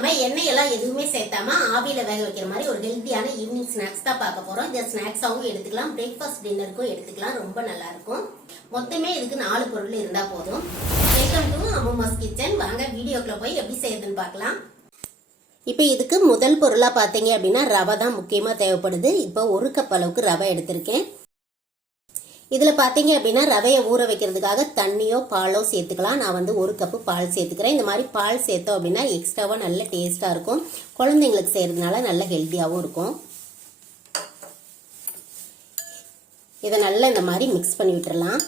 நம்ம எண்ணெய் எல்லாம் எதுவுமே சேர்த்தாம ஆவியில வேக வைக்கிற மாதிரி ஒரு ஹெல்த்தியான ஈவினிங் ஸ்நாக்ஸ் தான் பார்க்க போறோம். இந்த ஸ்நாக்ஸாவும் எடுத்துக்கலாம், பிரேக்ஃபாஸ்ட் டின்னருக்கும் எடுத்துக்கலாம். ரொம்ப நல்லா இருக்கும். மொத்தமே இதுக்கு 4 பொருள் இருந்தா போதும். Welcome to Ammumma's kitchen. வாங்க வீடியோக்குள்ள போய் எப்படி செய்யுதுன்னு பார்க்கலாம். இப்போ இதுக்கு முதல் பொருளா பாத்தீங்க அப்படின்னா ரவை தான் முக்கியமா தேவைப்படுது. இப்போ 1 கப் அளவுக்கு ரவை எடுத்திருக்கேன். இதுல பாத்தீங்க அப்படின்னா ரவையை ஊற வைக்கிறதுக்காக தண்ணியோ பாலோ சேர்த்துக்கலாம். நான் வந்து 1 கப்பு பால் சேர்த்துக்கிறேன். இந்த மாதிரி பால் சேர்த்தோம் அப்படின்னா எக்ஸ்ட்ராவா நல்ல டேஸ்டா இருக்கும். குழந்தைங்களுக்கு செய்யறதுனால நல்ல ஹெல்த்தியாவும் இருக்கும். இதை நல்லா இந்த மாதிரி மிக்ஸ் பண்ணி விட்டுறலாம்.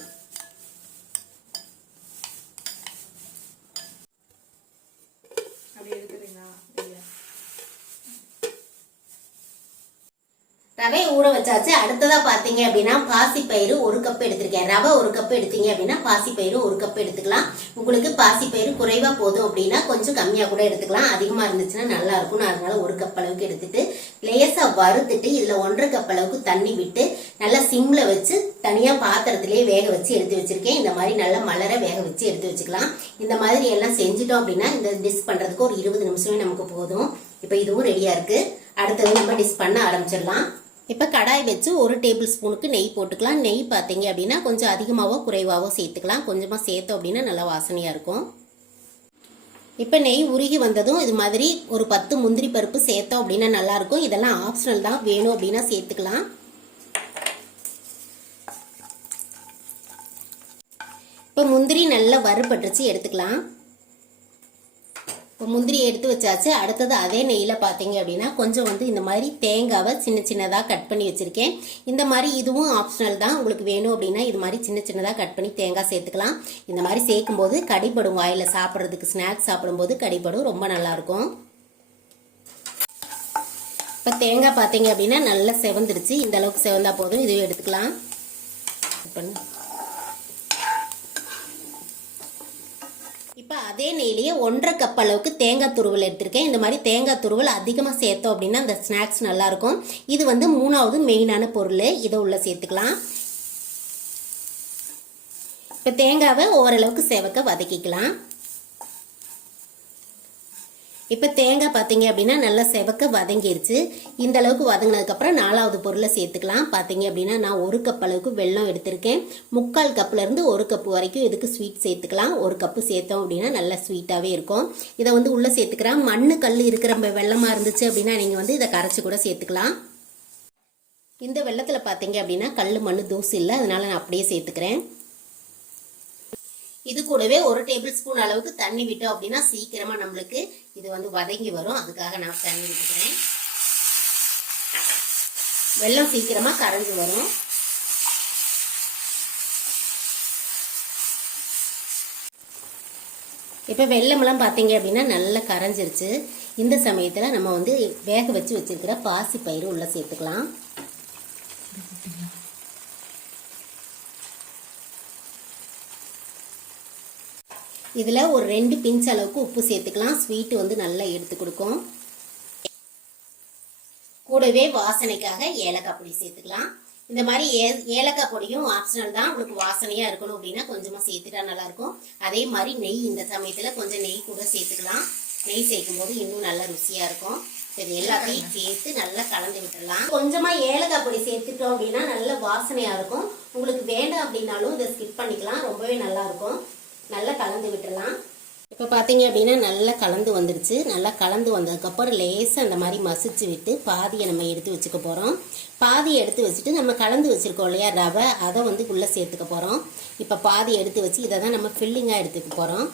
ரவை ஊற வச்சாச்சு. அடுத்ததா பாத்தீங்க அப்படின்னா பாசிப்பயிறு 1 கப் எடுத்திருக்கேன். ரவை 1 கப் எடுத்தீங்க அப்படின்னா பாசிப்பயிறு 1 கப் எடுத்துக்கலாம். உங்களுக்கு பாசிப்பயிறு குறைவா போதும் அப்படின்னா கொஞ்சம் கம்மியா கூட எடுத்துக்கலாம். அதிகமா இருந்துச்சுன்னா நல்லா இருக்கும். நான் அதனால 1 கப் அளவுக்கு எடுத்துட்டு லேசா வறுத்துட்டு இதுல 1.5 கப் அளவுக்கு தண்ணி விட்டு நல்லா சிம்ல வச்சு தனியா பாத்திரத்திலேயே வேக வச்சு எடுத்து வச்சிருக்கேன். இந்த மாதிரி நல்லா மலர வேக வச்சு எடுத்து வச்சுக்கலாம். இந்த மாதிரி எல்லாம் செஞ்சுட்டோம் அப்படின்னா இந்த டிஷ் பண்றதுக்கு ஒரு 20 நிமிஷமே நமக்கு போதும். இப்ப இதுவும் ரெடியா இருக்கு. அடுத்தது நம்ம டிஷ் பண்ண ஆரம்பிச்சிடலாம். இப்போ கடாய் வச்சு 1 டேபிள் ஸ்பூனுக்கு நெய் போட்டுக்கலாம். நெய் பார்த்தீங்க அப்படின்னா கொஞ்சம் அதிகமாகவோ குறைவாகவோ சேர்த்துக்கலாம். கொஞ்சமாக சேர்த்தோம் அப்படின்னா நல்லா வாசனையாக இருக்கும். இப்போ நெய் உருகி வந்ததும் இது மாதிரி ஒரு 10 முந்திரி பருப்பு சேர்த்தோம் அப்படின்னா நல்லா இருக்கும். இதெல்லாம் ஆப்ஷனல் தான், வேணும் அப்படின்னா சேர்த்துக்கலாம். இப்போ முந்திரி நல்லா வறுபட்டுச்சு எடுத்துக்கலாம். முந்திரி எடுத்து வச்சாச்சு. அடுத்தது அதே நெய்யில் பார்த்தீங்க அப்படின்னா கொஞ்சம் வந்து இந்த மாதிரி தேங்காவை சின்ன சின்னதாக கட் பண்ணி வச்சிருக்கேன். இந்த மாதிரி இதுவும் ஆப்ஷனல் தான், உங்களுக்கு வேணும் அப்படின்னா இது மாதிரி சின்ன சின்னதாக கட் பண்ணி தேங்காய் சேர்த்துக்கலாம். இந்த மாதிரி சேர்க்கும் போது கடிப்படும், வாயில சாப்பிட்றதுக்கு ஸ்நாக்ஸ் சாப்பிடும்போது கடிப்படும், ரொம்ப நல்லா இருக்கும். இப்போ தேங்காய் பார்த்தீங்க அப்படின்னா நல்லா செவந்துருச்சு. இந்த அளவுக்கு செவந்தா போதும், இதுவே எடுத்துக்கலாம். இப்போ அதே நெய்லேயே 1.5 கப் அளவுக்கு தேங்காய் துருவல் எடுத்திருக்கேன். இந்த மாதிரி தேங்காய் துருவல் அதிகமாக சேர்த்தோம் அப்படின்னா அந்த ஸ்நாக்ஸ் நல்லா இருக்கும். இது வந்து 3வது மெயினான பொருள். இதை உள்ள சேர்த்துக்கலாம். இப்போ தேங்காவை ஓரளவுக்கு செவக்க வதக்கிக்கலாம். இப்போ தேங்காய் பார்த்தீங்க அப்படின்னா நல்லா செவக்க வதங்கிருச்சு. இந்த அளவுக்கு வதங்கினதுக்கப்புறம் 4வது பொருளை சேர்த்துக்கலாம். பார்த்தீங்க அப்படின்னா நான் 1 கப் அளவுக்கு வெல்லம் எடுத்திருக்கேன். 3/4 கப்லேருந்து 1 கப் வரைக்கும் இதுக்கு ஸ்வீட் சேர்த்துக்கலாம். 1 கப்பு சேர்த்தோம் அப்படின்னா நல்லா ஸ்வீட்டாகவே இருக்கும். இதை வந்து உள்ளே சேர்த்துக்கிறேன். மண்ணு கல் இருக்கிற வெள்ளமாக இருந்துச்சு அப்படின்னா நீங்கள் வந்து இதை கரைச்சி கூட சேர்த்துக்கலாம். இந்த வெள்ளத்தில் பார்த்தீங்க அப்படின்னா கல் மண் தூசு இல்லை, அதனால நான் அப்படியே சேர்த்துக்கிறேன். இது கூடவே 1 டேபிள் ஸ்பூன் அளவுக்கு தண்ணி விட்டோம் அப்படின்னா சீக்கிரமா நம்மளுக்கு இது வந்து வதங்கி வரும். அதுக்காக நான் தண்ணி விட்டுக்கிறேன். வெல்லம் சீக்கிரமா கரைஞ்சு வரும். இப்போ வெல்லமெல்லாம் பார்த்தீங்க அப்படின்னா நல்லா கரைஞ்சிருச்சு. இந்த சமயத்தில் நம்ம வந்து வேக வச்சு வச்சிருக்கிற பாசிப்பயிறு உள்ள சேர்த்துக்கலாம். இதில் ஒரு 2 பிஞ்ச் அளவுக்கு உப்பு சேர்த்துக்கலாம். ஸ்வீட்டு வந்து நல்லா எடுத்து கொடுக்கும். கூடவே வாசனைக்காக ஏலக்காய் பொடி சேர்த்துக்கலாம். இந்த மாதிரி ஏலக்காய் பொடியும் ஆப்ஷனல் தான், உங்களுக்கு வாசனையாக இருக்கணும் அப்படின்னா கொஞ்சமாக சேர்த்துட்டா நல்லாயிருக்கும். அதே மாதிரி நெய் இந்த சமயத்தில் கொஞ்சம் நெய் கூட சேர்த்துக்கலாம். நெய் சேர்க்கும் போது இன்னும் நல்லா ருசியாக இருக்கும். இது எல்லாத்தையும் சேர்த்து நல்லா கலந்து விட்டுடலாம். கொஞ்சமாக ஏலக்காய் பொடி சேர்த்துட்டோம் அப்படின்னா நல்ல வாசனையாக இருக்கும். உங்களுக்கு வேண்டாம் அப்படின்னாலும் இதை ஸ்கிப் பண்ணிக்கலாம், ரொம்பவே நல்லா இருக்கும். நல்லா கலந்து விட்டுடலாம். இப்போ பார்த்தீங்க அப்படின்னா நல்லா கலந்து வந்துடுச்சு. நல்லா கலந்து வந்ததுக்கப்புறம் லேசாக அந்த மாதிரி மசிச்சு விட்டு பாதியை நம்ம எடுத்து வச்சுக்க போகிறோம். பாதியை எடுத்து வச்சுட்டு நம்ம கலந்து வச்சுருக்கோம் இல்லையா ரவை, அதை வந்து உள்ளே சேர்த்துக்க போகிறோம். இப்போ பாதி எடுத்து வச்சு இதை தான் நம்ம ஃபில்லிங்காக எடுத்துக்க போகிறோம்.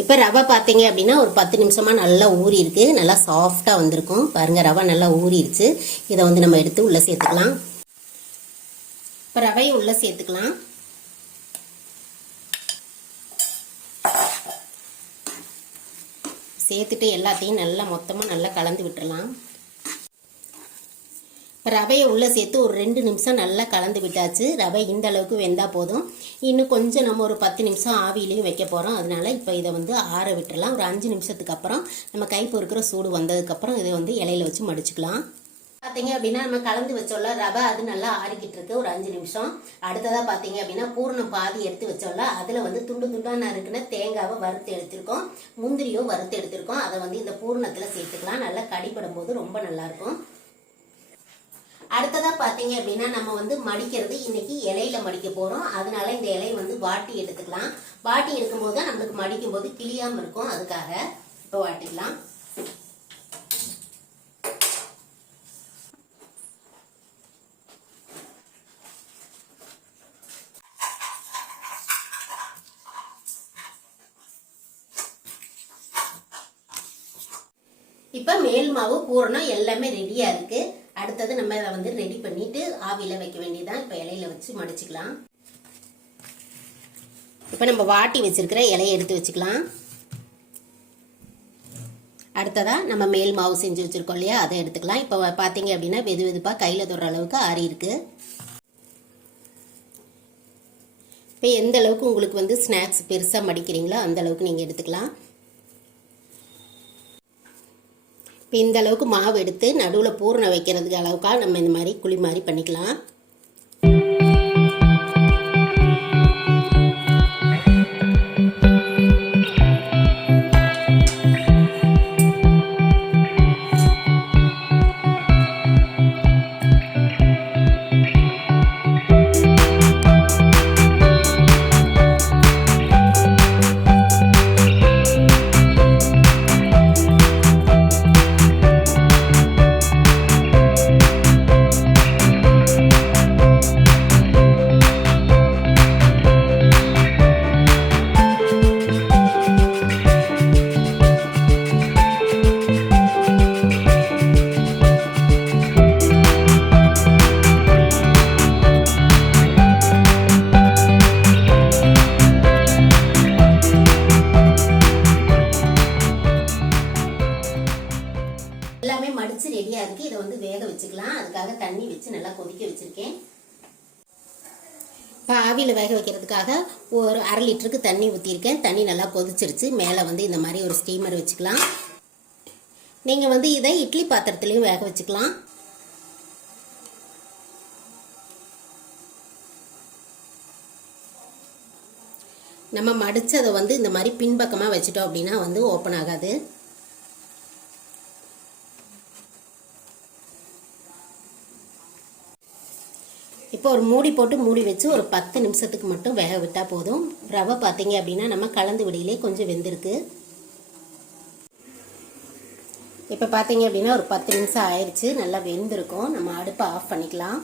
இப்போ ரவை பார்த்தீங்க அப்படின்னா ஒரு 10 நிமிஷமா நல்லா ஊறி இருக்கு. நல்லா சாஃப்டாக வந்திருக்கும். பாருங்க, ரவை நல்லா ஊறிடுச்சு. இதை வந்து நம்ம எடுத்து உள்ளே சேர்த்துக்கலாம். இப்போ ரவையை உள்ளே சேர்த்துக்கலாம். சேர்த்துட்டு எல்லாத்தையும் நல்லா மொத்தமாக நல்லா கலந்து விட்டுடலாம். ரவையை உள்ளே சேர்த்து ஒரு 2 நிமிஷம் நல்லா கலந்து விட்டாச்சு. ரவை இந்த அளவுக்கு வெந்தால் போதும். இன்னும் கொஞ்சம் நம்ம ஒரு 10 நிமிஷம் ஆவியிலையும் வைக்க போகிறோம். அதனால இப்போ இதை வந்து ஆற விட்டுடலாம். ஒரு 5 நிமிஷத்துக்கு அப்புறம் நம்ம கை பொறுக்கிற சூடு வந்ததுக்கப்புறம் இதை வந்து இலையில வச்சு மடிச்சுக்கலாம். பார்த்தீங்க அப்படின்னா நம்ம கலந்து வச்சோம்ல ரவை, அது நல்லா ஆறிக்கிட்டு இருக்கு ஒரு 5 நிமிஷம். அடுத்ததாக பார்த்தீங்க அப்படின்னா பூரணம் பாதி எடுத்து வச்சோம்ல, அதில் வந்து துண்டு துண்டாக நறுக்குன தேங்காவை வறுத்து எடுத்திருக்கோம், முந்திரியும் வறுத்து எடுத்திருக்கோம். அதை வந்து இந்த பூரணத்தில் சேர்த்துக்கலாம். நல்லா கடிப்படும் போது ரொம்ப நல்லா இருக்கும். அடுத்ததா பார்த்தீங்க அப்படின்னா நம்ம வந்து மடிக்கிறது இன்னைக்கு இலையில மடிக்க போறோம். அதனால இந்த இலையை வந்து வாட்டி எடுத்துக்கலாம். வாட்டி எடுக்கும்போது தான் நம்மளுக்கு மடிக்கும் போது கிளியாம இருக்கும். அதுக்காக இப்போ வாட்டிக்கலாம். இப்போ மேல் மாவு பூரணம் எல்லாமே ரெடியா இருக்கு. அடுத்தது நம்ம இதை வந்து ரெடி பண்ணிட்டு ஆவியில வைக்க வேண்டியதான். இப்போ இலையில வச்சு மடிச்சுக்கலாம். இப்போ நம்ம வாட்டி வச்சிருக்கிற இலையை எடுத்து வச்சுக்கலாம். அடுத்ததா நம்ம மேல் மாவு செஞ்சு வச்சிருக்கோம் இல்லையா, அதை எடுத்துக்கலாம். இப்போ பார்த்தீங்க அப்படின்னா வெது வெதுப்பா கையில் தொடுற அளவுக்கு ஆறி இருக்கு. இப்போ எந்த அளவுக்கு உங்களுக்கு வந்து ஸ்நாக்ஸ் பெருசாக மடிக்கிறீங்களோ அந்த அளவுக்கு நீங்கள் எடுத்துக்கலாம். இப்போ இந்த அளவுக்கு மாவு எடுத்து நடுவில் பூரணம் வைக்கிறதுக்கு அளவுக்காக நம்ம இந்த மாதிரி குழி மாதிரி பண்ணிக்கலாம். எல்லாமே மடிச்சு ரெடியா இருக்கு. இதை வந்து வேக வச்சுக்கலாம். அதுக்காக தண்ணி வச்சு நல்லா கொதிக்க வச்சிருக்கேன். இப்போ ஆவியில் வேக வைக்கிறதுக்காக ஒரு 1/2 லிட்டருக்கு தண்ணி ஊற்றிருக்கேன். தண்ணி நல்லா கொதிச்சிருச்சு. மேலே வந்து இந்த மாதிரி ஒரு ஸ்டீமர் வச்சுக்கலாம். நீங்கள் வந்து இதை இட்லி பாத்திரத்துலையும் வேக வச்சுக்கலாம். நம்ம மடிச்சதை வந்து இந்த மாதிரி பின்பக்கமாக வச்சுட்டோம் அப்படின்னா வந்து ஓப்பன் ஆகாது. இப்போ ஒரு மூடி போட்டு மூடி வச்சு ஒரு 10 நிமிஷத்துக்கு மட்டும் வேக விட்டால் போதும். ரவை பார்த்தீங்க அப்படின்னா நம்ம கலந்து விடையிலே கொஞ்சம் வெந்திருக்கு. இப்போ பார்த்தீங்க அப்படின்னா ஒரு 10 நிமிஷம் ஆயிடுச்சு. நல்லா வெந்திருக்கும். நம்ம அடுப்பை ஆஃப் பண்ணிக்கலாம்.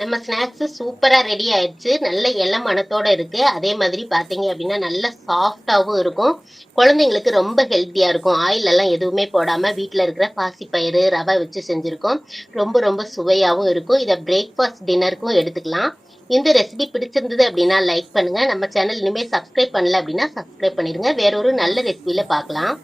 நம்ம ஸ்நாக்ஸ் சூப்பரா ரெடி ஆயிடுச்சு. நல்ல இளம் மணத்தோட இருக்கு. அதே மாதிரி பாத்தீங்க அப்படின்னா நல்ல சாஃப்டாவும் இருக்கும். குழந்தைங்களுக்கு ரொம்ப ஹெல்த்தியா இருக்கும். ஆயில் எல்லாம் எதுவுமே போடாம வீட்டுல இருக்கிற பாசிப்பயிறு ரவை வச்சு செஞ்சிருக்கோம். ரொம்ப ரொம்ப சுவையாவும் இருக்கும். இதை பிரேக்ஃபாஸ்ட் டின்னருக்கும் எடுத்துக்கலாம். இந்த ரெசிபி பிடிச்சிருந்தது அப்படின்னா லைக் பண்ணுங்க. நம்ம சேனல் இனிமேல் சப்ஸ்கிரைப் பண்ணல அப்படின்னா சப்ஸ்கிரைப் பண்ணிருங்க. வேற ஒரு நல்ல ரெசிபியில பார்க்கலாம்.